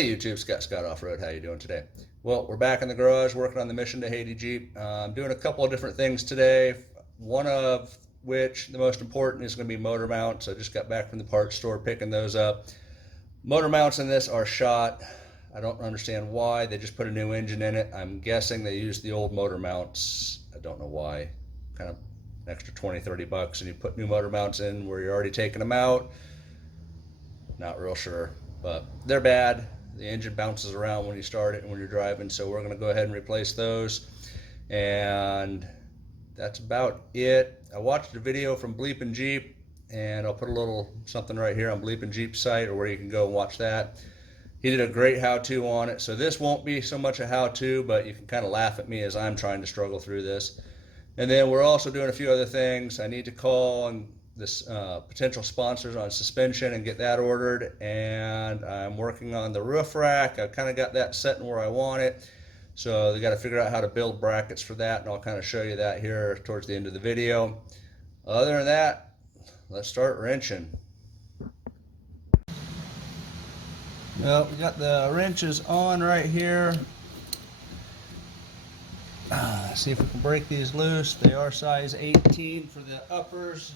Hey YouTube, Scott Off-Road, how you doing today? Well, we're back in the garage working on the Mission II Haiti Jeep. I'm doing a couple of different things today, one of which, the most important, is going to be motor mounts. I just got back from the parts store picking those up. Motor mounts in this are shot. I don't understand why. They just put a new engine in it. I'm guessing they used the old motor mounts. I don't know why. Kind of an extra 20-30 bucks and you put new motor mounts in where you're already taking them out. Not real sure, but they're bad. The engine bounces around when you start it and when you're driving, so we're going to go ahead and replace those. And that's about it. I watched a video from Bleepin' Jeep, and I'll put a little something right here on Bleepin' Jeep's site, or where you can go and watch that. He did a great how-to on it, so this won't be so much a how-to, but you can kind of laugh at me as I'm trying to struggle through this. And then we're also doing a few other things. I need to call and this potential sponsors on suspension and get that ordered, and I'm working on the roof rack. I've kind of got that set where I want it, so they got to figure out how to build brackets for that, and I'll kind of show you that here towards the end of the video. Other than that, let's start wrenching. Well, we got the wrenches on right here. See if we can break these loose. They are size 18 for the uppers.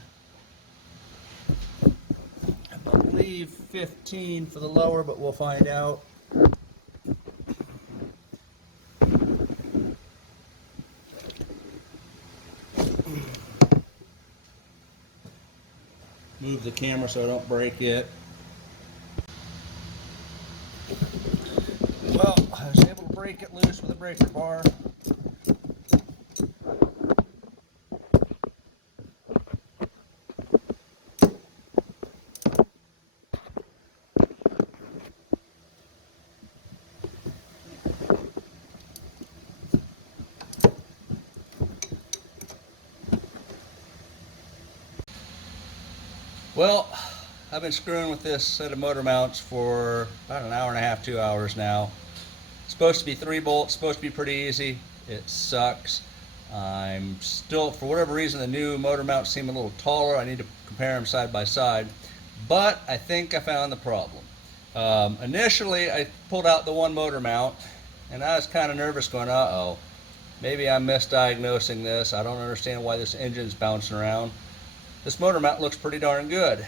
I believe 15 for the lower, but we'll find out. Move the camera so I don't break it. Well, I was able to break it loose with a breaker bar. Well, I've been screwing with this set of motor mounts for about an hour and a half, 2 hours now. It's supposed to be 3 bolts, supposed to be pretty easy. It sucks. I'm still, for whatever reason, the new motor mounts seem a little taller. I need to compare them side by side, but I think I found the problem. Initially, I pulled out the one motor mount, and I was kind of nervous going, uh-oh, maybe I'm misdiagnosing this. I don't understand why this engine's bouncing around. This motor mount looks pretty darn good.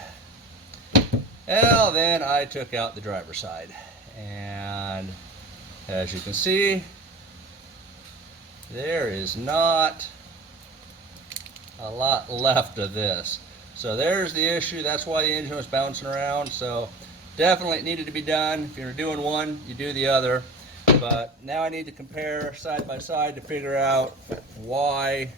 Well, then I took out the driver's side, and as you can see, there is not a lot left of this. So there's the issue. That's why the engine was bouncing around. So definitely it needed to be done. If you're doing one, you do the other. But now I need to compare side by side to figure out why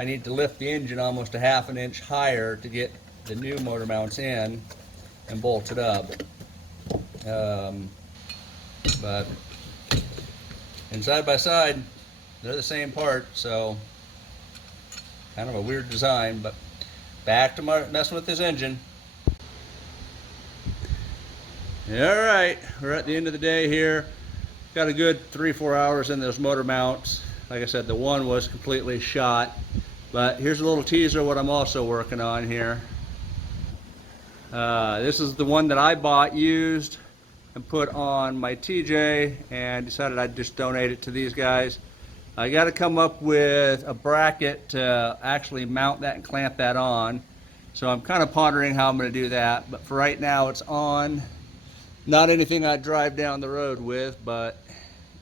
I need to lift the engine almost a ½ inch higher to get the new motor mounts in and bolted up. But and side by side, they're the same part, so kind of a weird design. But back to messing with this engine. All right, we're at the end of the day here. Got a good 3-4 hours in those motor mounts. Like I said, the one was completely shot. But here's a little teaser of what I'm also working on here. This is the one that I bought used and put on my TJ, and decided I'd just donate it to these guys. I got to come up with a bracket to actually mount that and clamp that on. So I'm kind of pondering how I'm going to do that. But for right now, it's on. Not anything I'd drive down the road with, but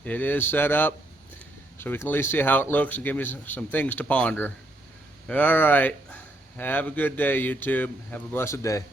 it is set up so we can at least see how it looks and give me some things to ponder. All right, have a good day, YouTube. Have a blessed day.